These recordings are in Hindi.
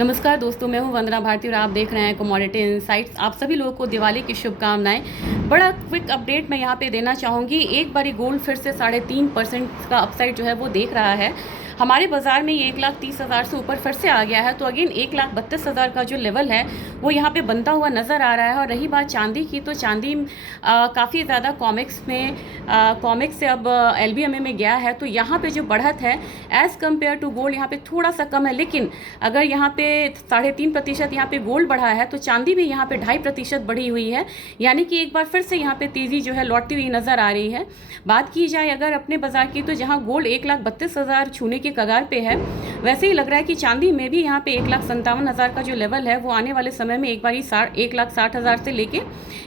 नमस्कार दोस्तों, मैं हूं वंदना भारती और आप देख रहे हैं कमोडिटी इनसाइट्स। आप सभी लोगों को दिवाली की शुभकामनाएं। बड़ा क्विक अपडेट मैं यहां पे देना चाहूँगी। एक बारी गोल्ड फिर से 3.5% का अपसाइड जो है वो देख रहा है। हमारे बाज़ार में ये 1,30,000 से ऊपर फिर से आ गया है। तो अगेन 1,32,000 का जो लेवल है वो यहाँ पे बनता हुआ नज़र आ रहा है। और रही बात चांदी की, तो चांदी काफ़ी ज़्यादा कॉमिक्स से अब LBMA में गया है। तो यहाँ पे जो बढ़त है एज़ कम्पेयर टू गोल्ड यहाँ पे थोड़ा सा कम है। लेकिन अगर यहाँ पे 3.5% यहाँ पे गोल्ड बढ़ा है तो चांदी भी यहाँ पे 2.5% बढ़ी हुई है। यानी कि एक बार फिर से यहाँ पे तेज़ी जो है लौटती हुई नज़र आ रही है। बात की जाए अगर अपने बाज़ार की, तो जहाँ गोल्ड 1,32,000 छूने के कगार पे है, वैसे ही लग रहा है कि चांदी में भी यहाँ पे 1,57,000 का जो लेवल है वो आने वाले समय में एक बार ही 1,60,000 से लेके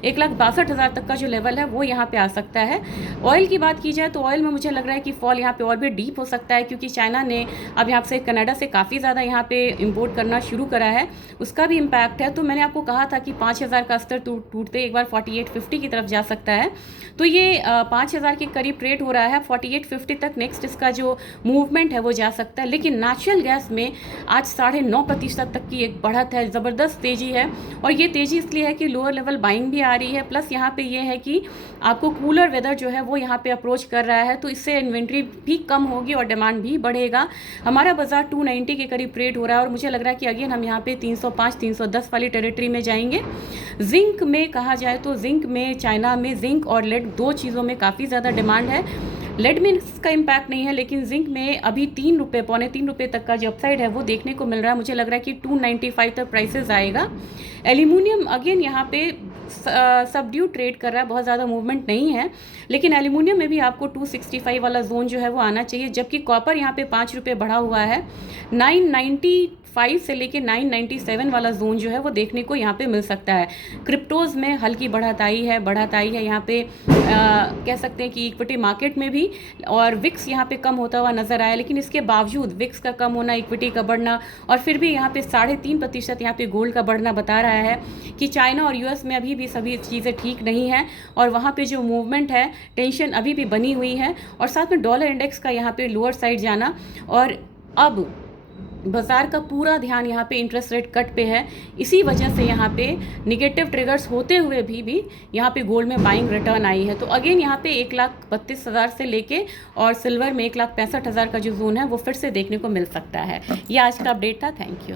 1,62,000 तक का जो लेवल है वो यहाँ पे आ सकता है। ऑयल की बात की जाए तो ऑयल में मुझे लग रहा है कि फॉल यहाँ पे और भी डीप हो सकता है, क्योंकि चाइना ने अब यहाँ से कनाडा से काफ़ी ज़्यादा यहाँ पे इंपोर्ट करना शुरू करा है, उसका भी इम्पैक्ट है। तो मैंने आपको कहा था कि 5,000 का स्तर टूटते एक बार 4850 की तरफ जा सकता है। तो ये 5,000 के करीब ट्रेड हो रहा है। 4850 तक नेक्स्ट इसका जो मूवमेंट है वो जा सकता है। लेकिन नेचुरल गैस में आज 9.5% तक की एक बढ़त है, ज़बरदस्त तेज़ी है। और ये तेज़ी इसलिए है कि लोअर लेवल बाइंग भी आ रही है, प्लस यहाँ पे ये है कि आपको कूलर वेदर जो है वो यहाँ पे अप्रोच कर रहा है। तो इससे इन्वेंट्री भी कम होगी और डिमांड भी बढ़ेगा। हमारा बाजार 290 के करीब ट्रेड हो रहा है और मुझे लग रहा है कि अगेन हम यहाँ पे 305-310 वाली टेरिटरी में जाएंगे। जिंक में कहा जाए तो जिंक में चाइना में जिंक और लेड दो चीज़ों में काफ़ी ज़्यादा डिमांड है। लेड में इसका इम्पैक्ट नहीं है, लेकिन जिंक में अभी 3 रुपये, पौने 3 रुपये तक का जो अपसाइड है वो देखने को मिल रहा है। मुझे लग रहा है कि 295 तक प्राइसेस आएगा। एल्यूमिनियम अगेन यहाँ पे सबड्यू ट्रेड कर रहा है, बहुत ज़्यादा मूवमेंट नहीं है। लेकिन एल्यूमिनियम में भी आपको 265 वाला जोन जो है वो आना चाहिए। जबकि कॉपर यहाँ पे 5 रुपये बढ़ा हुआ है। 995 से लेके 997 वाला जोन जो है वो देखने को यहाँ पे मिल सकता है। क्रिप्टोज़ में हल्की बढ़त आई है यहाँ पे कह सकते हैं कि इक्विटी मार्केट में भी। और विक्स यहाँ पे कम होता हुआ नजर आया, लेकिन इसके बावजूद विक्स का कम होना, इक्विटी का बढ़ना और फिर भी यहाँ पे 3.5% यहाँ पे गोल्ड का बढ़ना बता रहा है कि चाइना और US में अभी भी सभी चीज़ें ठीक नहीं हैं। और वहाँ पे जो मूवमेंट है, टेंशन अभी भी बनी हुई है। और साथ में डॉलर इंडेक्स का यहाँ पे लोअर साइड जाना, और अब बाजार का पूरा ध्यान यहाँ पे इंटरेस्ट रेट कट पे है। इसी वजह से यहाँ पे निगेटिव ट्रिगर्स होते हुए भी यहाँ पे गोल्ड में बाइंग रिटर्न आई है। तो अगेन यहाँ पे 1,32,000 से लेके और सिल्वर में 1,65,000 का जो जोन है वो फिर से देखने को मिल सकता है। ये आज का अपडेट था। Thank you.